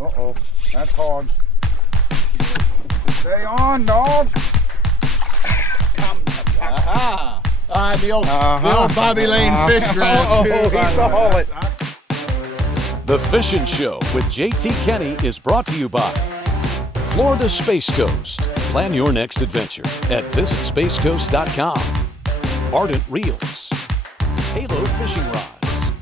Uh-oh, that's hard. Stay on, dog. Aha. The old Bobby Lane fish ground. Oh, he saw it. The Fishin' Show with JT Kenney is brought to you by Florida Space Coast. Plan your next adventure at visitspacecoast.com. Ardent Reels, Halo Fishing Rods,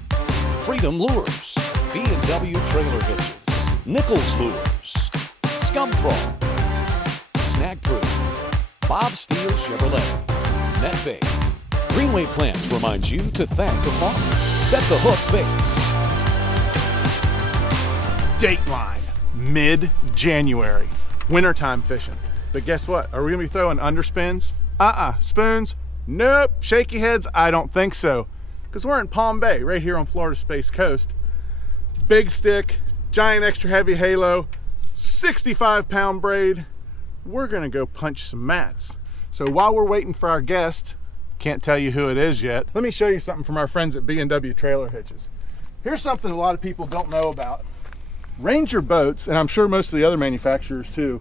Freedom Lures, B&W Trailer Hitches, Nichols Lures, Scum Frog, Snag Proof, Bob Steele Chevrolet, NetBait. Greenway Plants reminds you to thank the farmer. Set the Hook Baits. Dateline, mid-January, wintertime fishing. But guess what? Are we gonna be throwing underspins? Spoons? Nope. Shaky heads? I don't think so. Because we're in Palm Bay, right here on Florida Space Coast. Big stick, giant extra heavy halo, 65-pound braid. We're gonna go punch some mats. So while we're waiting for our guest, can't tell you who it is yet, let me show you something from our friends at B&W Trailer Hitches. Here's something a lot of people don't know about. Ranger boats, and I'm sure most of the other manufacturers too,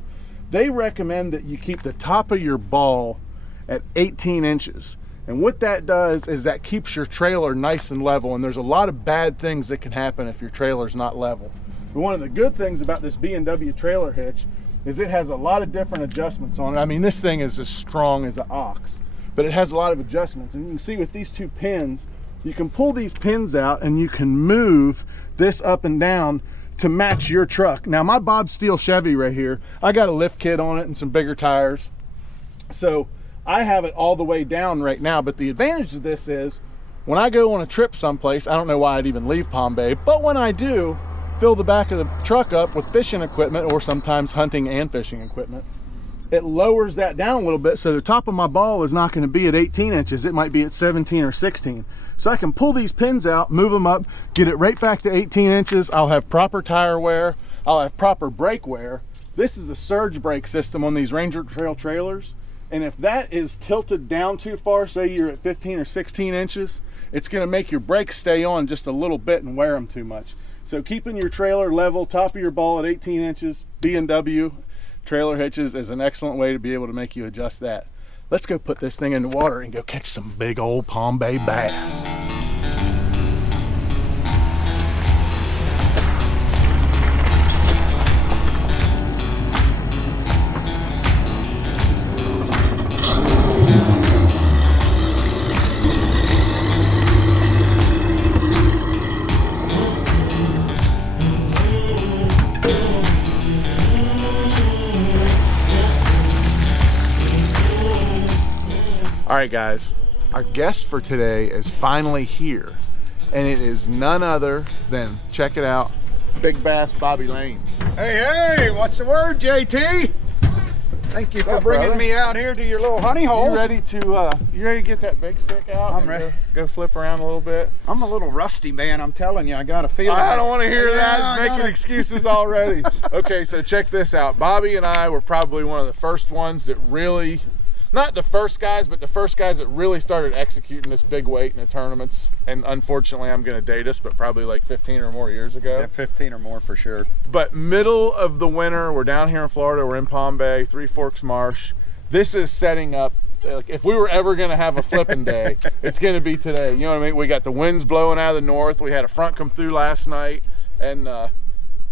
they recommend that you keep the top of your ball at 18 inches. And what that does is that keeps your trailer nice and level, and there's a lot of bad things that can happen if your trailer's not level. But one of the good things about this B&W trailer hitch is it has a lot of different adjustments on it. I mean, this thing is as strong as an ox, but it has a lot of adjustments. And you can see with these two pins, you can pull these pins out and you can move this up and down to match your truck. Now my Bob Steele Chevy right here, I got a lift kit on it and some bigger tires. So I have it all the way down right now, but the advantage of this is when I go on a trip someplace, I don't know why I'd even leave Palm Bay, but when I do, fill the back of the truck up with fishing equipment or sometimes hunting and fishing equipment, it lowers that down a little bit, so the top of my ball is not going to be at 18 inches. It might be at 17 or 16. So I can pull these pins out, move them up, get it right back to 18 inches. I'll have proper tire wear. I'll have proper brake wear. This is a surge brake system on these Ranger Trail trailers. And if that is tilted down too far, say you're at 15 or 16 inches, it's going to make your brakes stay on just a little bit and wear them too much. So keeping your trailer level, top of your ball at 18 inches, B&W Trailer Hitches is an excellent way to be able to make you adjust that. Let's go put this thing in the water and go catch some big old Palm Bay bass. All right, guys, our guest for today is finally here, and it is none other than, check it out, Big Bass Bobby Lane. Hey, what's the word, JT? Thank you for bringing me out here to your little honey hole. You ready to get that big stick out? I'm ready. Go flip around a little bit. I'm a little rusty, man. I'm telling you, I got a feeling. I don't want to hear that. It's making excuses already. Okay, so check this out. Bobby and I were probably one of the first ones that really, not the first guys, but the first guys that really started executing this big weight in the tournaments. And unfortunately, I'm going to date us, but probably like 15 or more years ago. Yeah, 15 or more for sure. But middle of the winter, we're down here in Florida. We're in Palm Bay, Three Forks Marsh. This is setting up, like, if we were ever going to have a flipping day, it's going to be today. You know what I mean? We got the winds blowing out of the north. We had a front come through last night, and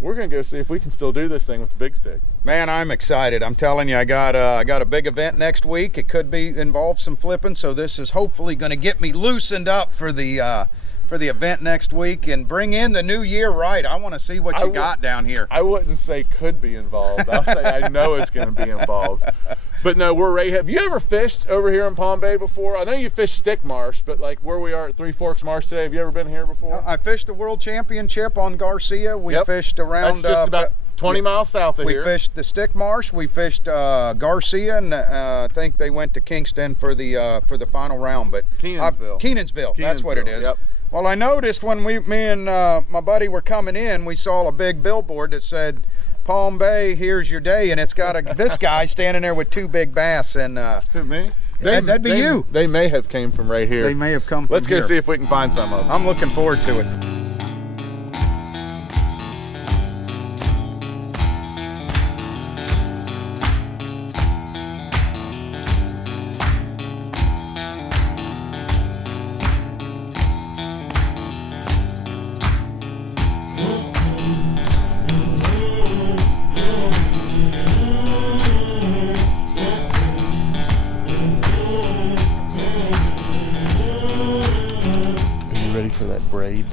we're going to go see if we can still do this thing with the big stick. Man, I'm excited. I'm telling you, I got a big event next week. It could involve some flipping, so this is hopefully going to get me loosened up for the event next week and bring in the new year right. I want to see what you got down here. I wouldn't say could be involved. I'll say I know it's going to be involved. But no, we're ready. Have you ever fished over here in Palm Bay before? I know you fished Stick Marsh, but like where we are at Three Forks Marsh today, have you ever been here before? I fished the World Championship on Garcia. We fished around. That's just about 20 miles south of here. We fished the Stick Marsh. We fished Garcia, and I think they went to Kingston for the final round. But Kenansville. That's what it is. Yep. Well, I noticed when me and my buddy were coming in, we saw a big billboard that said, Palm Bay, here's your day, and it's got this guy standing there with two big bass. And me? That'd be you. They may have came from right here. They may have come from Let's go here. see if we can find some of them. I'm looking forward to it.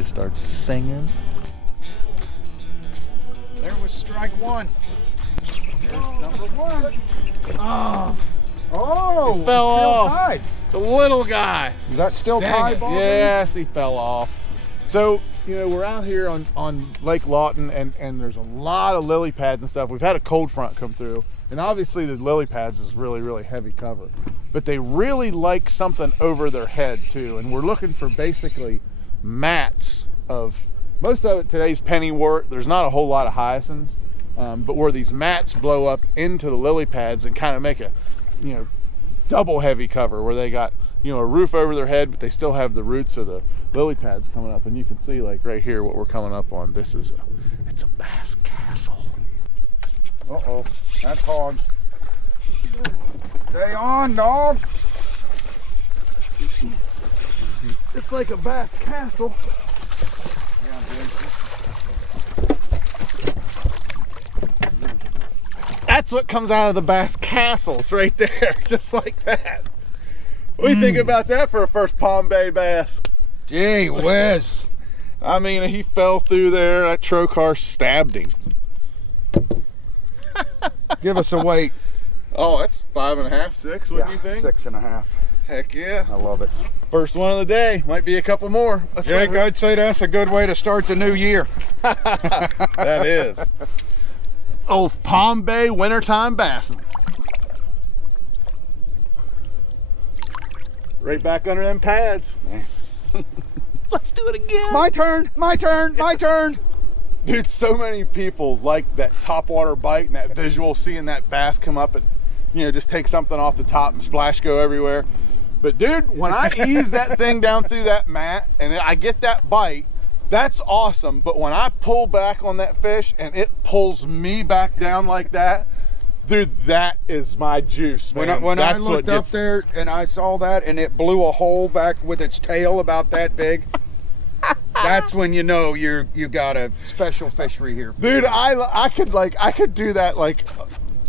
starts singing. There was strike one. There's number one. Oh, He fell still off. tied. It's a little guy. Is that still Dang tied, it. ball? Yes, he fell off. So, we're out here on Lake Lawton, and there's a lot of lily pads and stuff. We've had a cold front come through, and obviously the lily pads is really, really heavy cover. But they really like something over their head too, and we're looking for basically mats of, most of it today's pennywort. There's not a whole lot of hyacinths, but where these mats blow up into the lily pads and kind of make a, double heavy cover where they got, a roof over their head, but they still have the roots of the lily pads coming up. And you can see, like right here, what we're coming up on. It's a bass castle. Uh-oh, that's hog. Stay on, dog. It's like a bass castle. That's what comes out of the bass castles right there, just like that. What do you think about that for a first Palm Bay bass? Gee whiz. I mean, he fell through there. That trocar stabbed him. Give us a weight. Oh, that's 5.5, 6, wouldn't you think? 6.5. Heck yeah. I love it. First one of the day. Might be a couple more. That's Jake, right. I'd say that's a good way to start the new year. That is. Oh, Palm Bay wintertime bassing. Right back under them pads. Let's do it again. My turn, my turn, my turn. Dude, so many people like that topwater bite and that visual, seeing that bass come up and, just take something off the top and splash go everywhere. But dude, when I ease that thing down through that mat and I get that bite, that's awesome. But when I pull back on that fish and it pulls me back down like that, dude, that is my juice, man. When I That's looked up there and I saw that and it blew a hole back with its tail about that big, that's when you know you got a special fishery here. Dude, I could do that like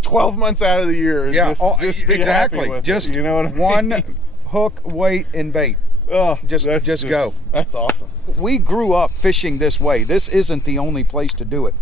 12 months out of the year. And Yeah, just be exactly. happy with Just it, you know what I mean? one hook, weight, and bait. Oh, Just go. That's awesome. We grew up fishing this way. This isn't the only place to do it.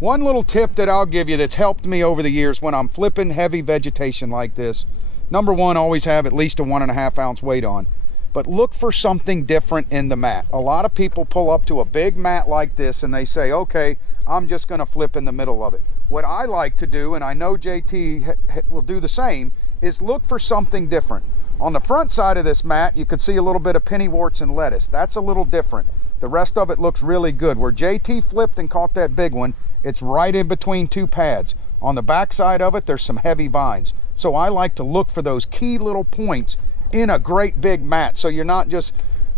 One little tip that I'll give you that's helped me over the years when I'm flipping heavy vegetation like this, number one, always have at least a 1.5 ounce weight on. But look for something different in the mat. A lot of people pull up to a big mat like this and they say, okay, I'm just gonna flip in the middle of it. What I like to do, and I know JT will do the same, is look for something different. On the front side of this mat, you can see a little bit of pennyworts and lettuce. That's a little different. The rest of it looks really good. Where JT flipped and caught that big one, it's right in between two pads. On the back side of it, there's some heavy vines. So I like to look for those key little points in a great big mat, so you're not just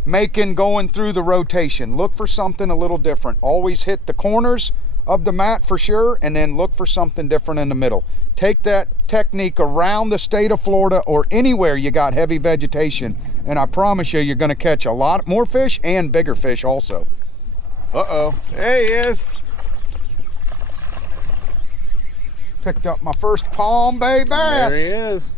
going through the rotation. Look for something a little different. Always hit the corners of the mat for sure, and then look for something different in the middle. Take that technique around the state of Florida or anywhere you got heavy vegetation, and I promise you're going to catch a lot more fish and bigger fish also. Uh-oh, there he is. Picked up my first Palm Bay bass. There he is.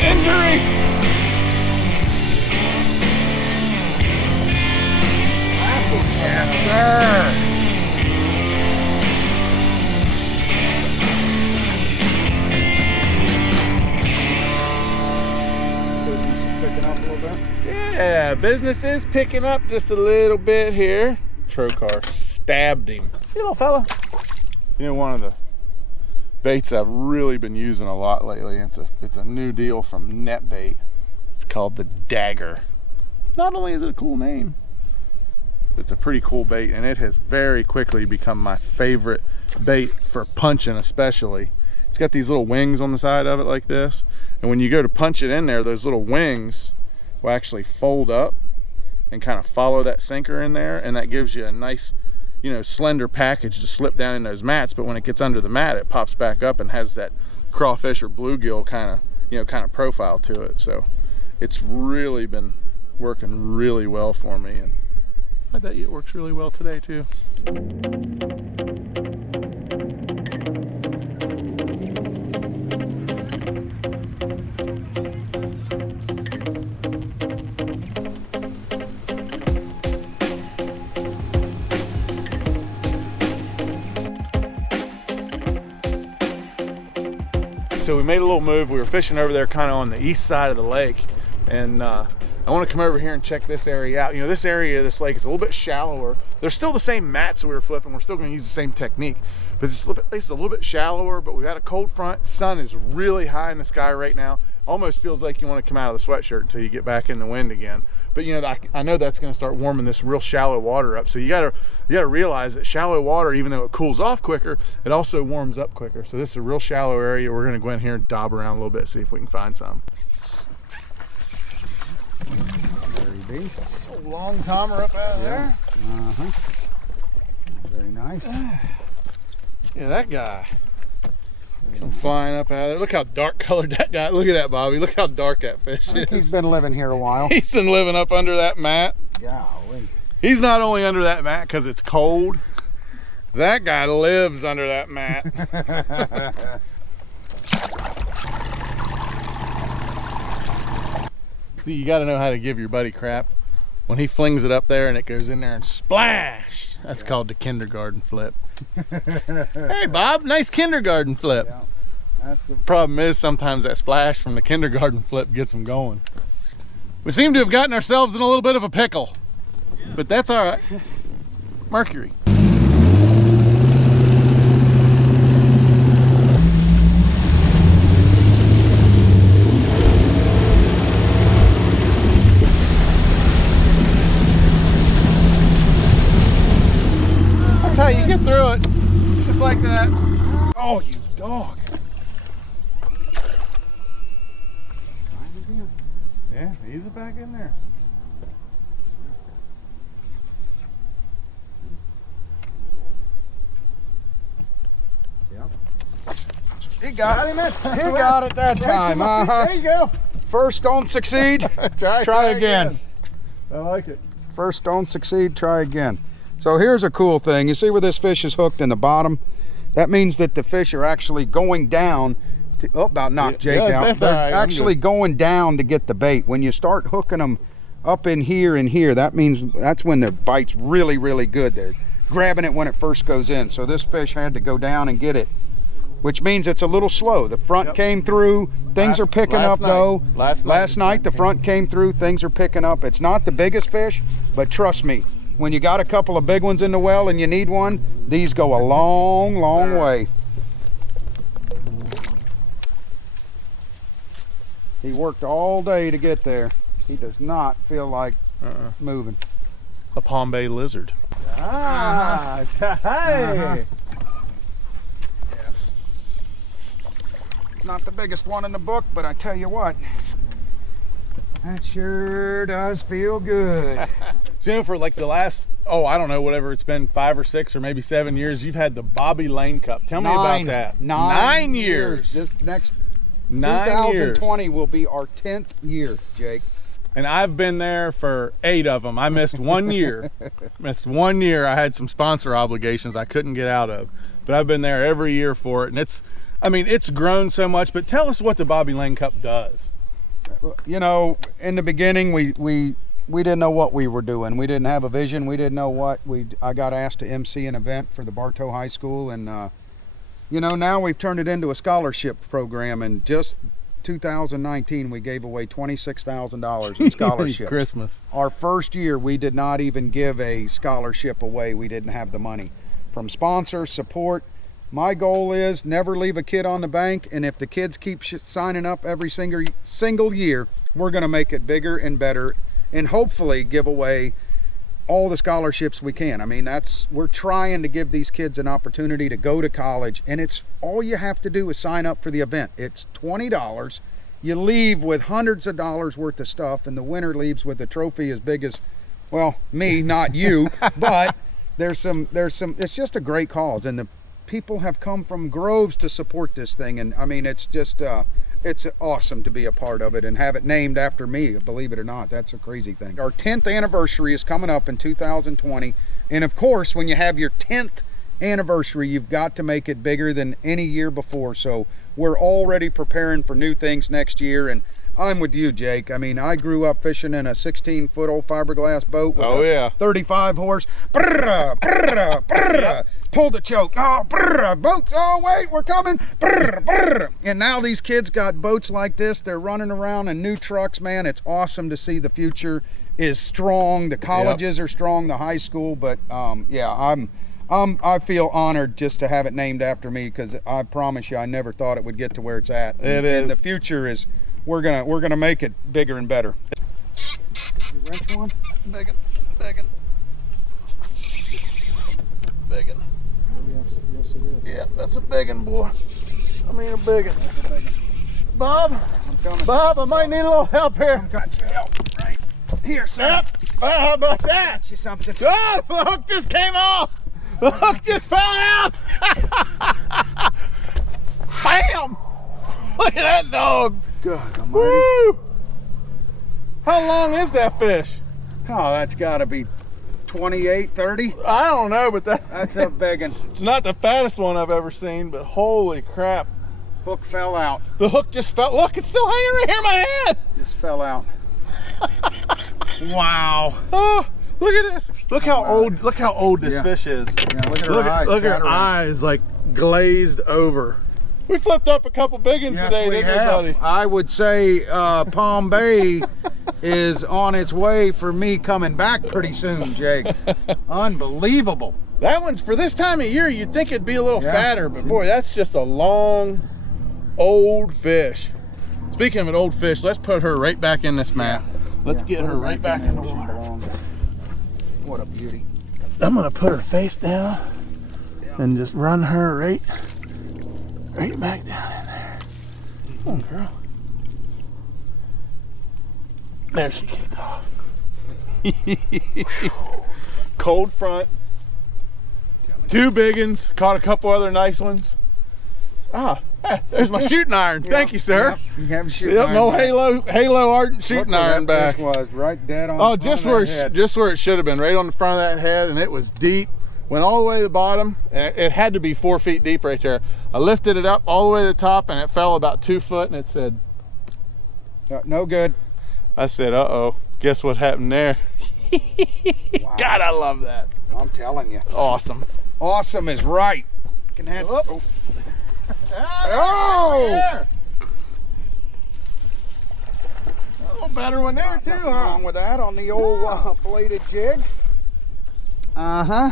Injury! Yes, sir. Picking up a little bit. Yeah, business is picking up just a little bit here. Trocar stabbed him. See, little fella. One of the baits I've really been using a lot lately. It's a new deal from NetBait. It's called the Dagger. Not only is it a cool name, it's a pretty cool bait, and it has very quickly become my favorite bait for punching, especially. It's got these little wings on the side of it like this, and when you go to punch it in there, those little wings will actually fold up and kind of follow that sinker in there, and that gives you a nice, slender package to slip down in those mats. But when it gets under the mat, it pops back up and has that crawfish or bluegill kind of profile to it. So it's really been working really well for me, and I bet you it works really well today too. So we made a little move. We were fishing over there kind of on the east side of the lake, and I want to come over here and check this area out. You know, this area of this lake is a little bit shallower. There's still the same mats that we were flipping. We're still going to use the same technique, but this place is a little bit shallower, but we've got a cold front. Sun is really high in the sky right now. Almost feels like you want to come out of the sweatshirt until you get back in the wind again. But you know, I know that's going to start warming this real shallow water up. So you gotta realize that shallow water, even though it cools off quicker, it also warms up quicker. So this is a real shallow area. We're going to go in here and daub around a little bit, see if we can find some. There you be. A long timer up out of there. Uh-huh. Very nice. Yeah, that guy. Come flying up out of there. Look how dark colored that guy. Look at that, Bobby. Look how dark that fish is. He's been living here a while. He's been living up under that mat. Golly. He's not only under that mat because it's cold. That guy lives under that mat. See, you got to know how to give your buddy crap. When he flings it up there and it goes in there and splash, that's called the kindergarten flip. Hey, Bob, nice kindergarten flip. Yeah, that's the Problem is, sometimes that splash from the kindergarten flip gets them going. We seem to have gotten ourselves in a little bit of a pickle, but that's all right. Mercury. That's how you get through it, just like that. Oh, you dog. Yeah, ease it back in there. Yep. He got him. He got it that time. There you go. First don't succeed. Try again. I like it. First don't succeed, try again. So here's a cool thing. You see where this fish is hooked in the bottom? That means that the fish are actually going down to, oh, about knocked Jake out. That's They're all right, actually going down to get the bait. When you start hooking them up in here and here, that means that's when the bite's really, really good. They're grabbing it when it first goes in. So this fish had to go down and get it, which means it's a little slow. The front came through, things are picking up though. Last night the front came through, things are picking up. It's not the biggest fish, but trust me, when you got a couple of big ones in the well and you need one, these go a long, long way. He worked all day to get there. He does not feel like moving. A Palm Bay lizard. Ah, hey. Yes. It's not the biggest one in the book, but I tell you what, that sure does feel good. So, you know, for like the last, I don't know, whatever it's been, 5 or 6 or maybe 7 years, you've had the Bobby Lane Cup. Tell me about that. 9 years. This next 9 years. 2020 will be our 10th year, Jake. And I've been there for 8 of them. I missed 1 year. Missed 1 year. I had some sponsor obligations I couldn't get out of. But I've been there every year for it. And it's grown so much. But tell us what the Bobby Lane Cup does. You know, in the beginning, we didn't know what we were doing. We didn't have a vision. We didn't know what. I got asked to MC an event for the Bartow High School. And, you know, now we've turned it into a scholarship program. And just 2019, we gave away $26,000 in scholarships. Christmas. Our first year, we did not even give a scholarship away. We didn't have the money. From sponsors, support. My goal is never leave a kid on the bank, and if the kids keep signing up every single year, we're going to make it bigger and better, and hopefully give away all the scholarships we can. I mean, we're trying to give these kids an opportunity to go to college, and it's all you have to do is sign up for the event. It's $20. You leave with hundreds of dollars worth of stuff, and the winner leaves with a trophy as big as, well, me, not you, but there's some. It's just a great cause, and the people have come from groves to support this thing, and I mean, it's just it's awesome to be a part of it and have it named after me, believe it or not. That's a crazy thing. Our 10th anniversary is coming up in 2020. And of course, when you have your 10th anniversary, you've got to make it bigger than any year before. So we're already preparing for new things next year. And I'm with you, Jake. I mean, I grew up fishing in a 16-foot old fiberglass boat with a 35 horse. Brrr, brrr, brrr. Pull the choke. Oh, brrr, boats. Oh, wait, we're coming. Brrr, brrr. And now these kids got boats like this. They're running around in new trucks, man. It's awesome to see the future is strong. The colleges are strong, the high school. But yeah, I feel honored just to have it named after me, because I promise you, I never thought it would get to where it's at. And the future is, we're gonna make it bigger and better. You wrench one? Biggin. Yes, it is. Yeah, that's a biggin, boy. I mean a biggin. Bob, I'm coming. Bob, I might need a little help here. I've got your help right here, sir. Yep. How about that? Got you something. God, the hook just came off. The hook just fell out. Bam! Look at that dog. God almighty. Woo! How long is that fish? Oh, that's got to be 28, 30. I don't know, but That's a biggin. it's not the fattest one I've ever seen, but holy crap. Hook fell out. The hook just fell. Look, it's still hanging right here in my hand. Just fell out. Wow. Oh, look at this. Look how old this fish is. Yeah, look at her eyes. Look at her eyes like glazed over. We flipped up a couple big ones Yes, today, we didn't we, have. buddy? I would say Palm Bay is on its way for me coming back pretty soon, Jake. Unbelievable. That one's, for this time of year, you'd think it'd be a little fatter, but boy, that's just a long, old fish. Speaking of an old fish, let's put her right back in this mat. Let's get her right back in the water. What a beauty. I'm gonna put her face down and just run her right back down in there. Come on, girl. There she kicked off. Cold front. 2 big ones. Caught a couple other nice ones. There's my shooting iron. Thank you, sir. Yep. You have a shooting iron. No back. halo ardent shooting iron back. That fish was right dead on. Oh, the front of that head. just where it should have been, right on the front of that head, and it was deep. Went all the way to the bottom, and it had to be 4 feet deep right there. I lifted it up all the way to the top, and it fell about 2 foot, and it said, No good. I said, uh-oh, guess what happened there? Wow. God, I love that. I'm telling you. Awesome. Awesome is right. Can have. Whoop. Oh! A little better one there, too, Nothing huh? wrong with that on the old bladed jig. Uh-huh.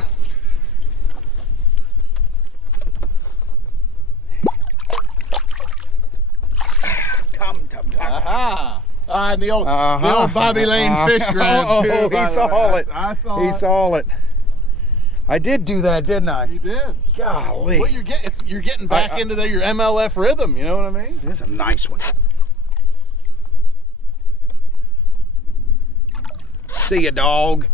Come to Papa. And the old Bobby Lane fish grab, too. He saw it. I saw He it. saw it. I did do that, didn't I? You did. Golly. Well, you're getting back into your MLF rhythm, you know what I mean? This is a nice one. See ya, dog.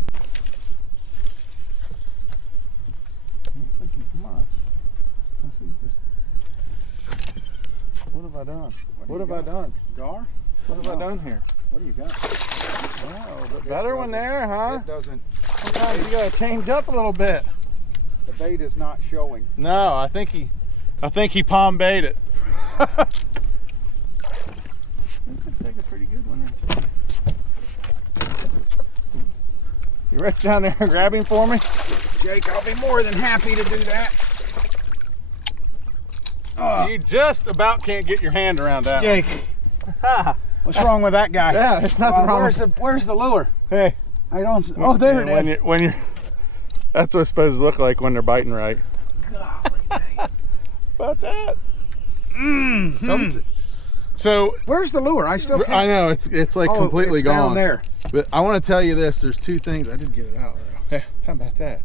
I don't think he's much. Let's see, what have I done? What have I done? Gar? What have I done here? What do you got? Oh, the better one there, huh? It doesn't. Sometimes you gotta change up a little bit. The bait is not showing. No, I think he palm bait it. Looks like a pretty good one there. You reach down there and grab him for me? Jake, I'll be more than happy to do that. You just about can't get your hand around that. Jake, what's wrong with that guy? Yeah, there's nothing wrong with Where's the lure? Hey. I don't. Oh, there it is. When you're, that's what it's supposed to look like when they're biting right. Golly. About that. So Where's the lure? I still can't. I know it's like completely it's gone down there. But I want to tell you this. There's 2 things. I did get it out though. Hey, how about that?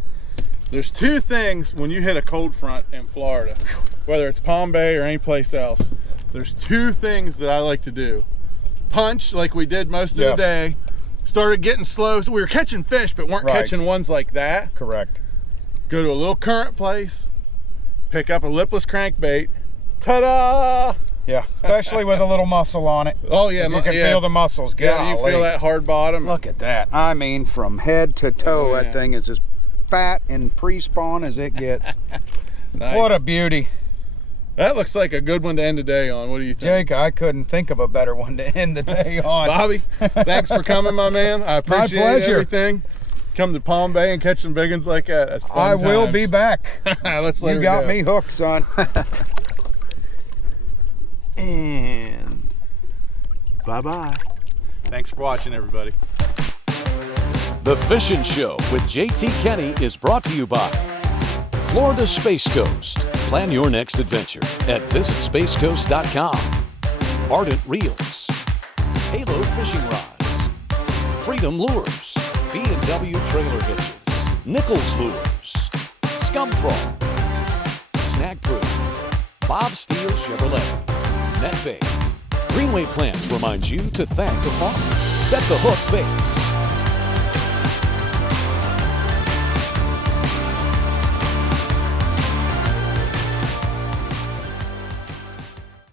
There's 2 things when you hit a cold front in Florida, whether it's Palm Bay or any place else. There's 2 things that I like to do. Punch like we did most of the day. Started getting slow. So we were catching fish, but weren't catching ones like that. Correct. Go to a little current place, pick up a lipless crankbait. Ta-da! Yeah, especially with a little muscle on it. Oh yeah, You can feel the muscles. Yeah, you Golly. feel that hard bottom. Look at that. I mean, from head to toe, Oh, yeah. that thing is as fat and pre-spawn as it gets. Nice. What a beauty. That looks like a good one to end the day on. What do you think? Jake, I couldn't think of a better one to end the day on. Bobby, thanks for coming, my man. I appreciate pleasure. everything. Come to Palm Bay and catch some big ones like that. That's fun I will times. be back. Let's let You her got go. me hooked, son. And bye-bye. Thanks for watching, everybody. The Fishin' Show with JT Kenney is brought to you by Florida Space Coast. Plan your next adventure at visitspacecoast.com. Ardent Reels, Halo Fishing Rods, Freedom Lures, B&W Trailer Hitches, Nichols Lures, Scum Frog, Snag Proof, Bob Steele Chevrolet, Net Bait. Greenway Plants reminds you to thank the farmer. Set the Hook Baits.